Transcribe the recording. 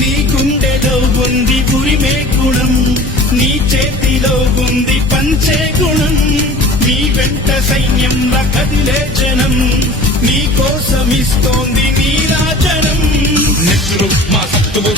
నీ గుండెలో ఉంది ఉరిమే గుణం, నీ చేతిలో ఉంది పంచే గుణం. నీ వెంట సైన్యంలా కదిలే జనం, నీ కోసమిస్తోంది నీరాజనం. నెత్తురు మా సత్తువు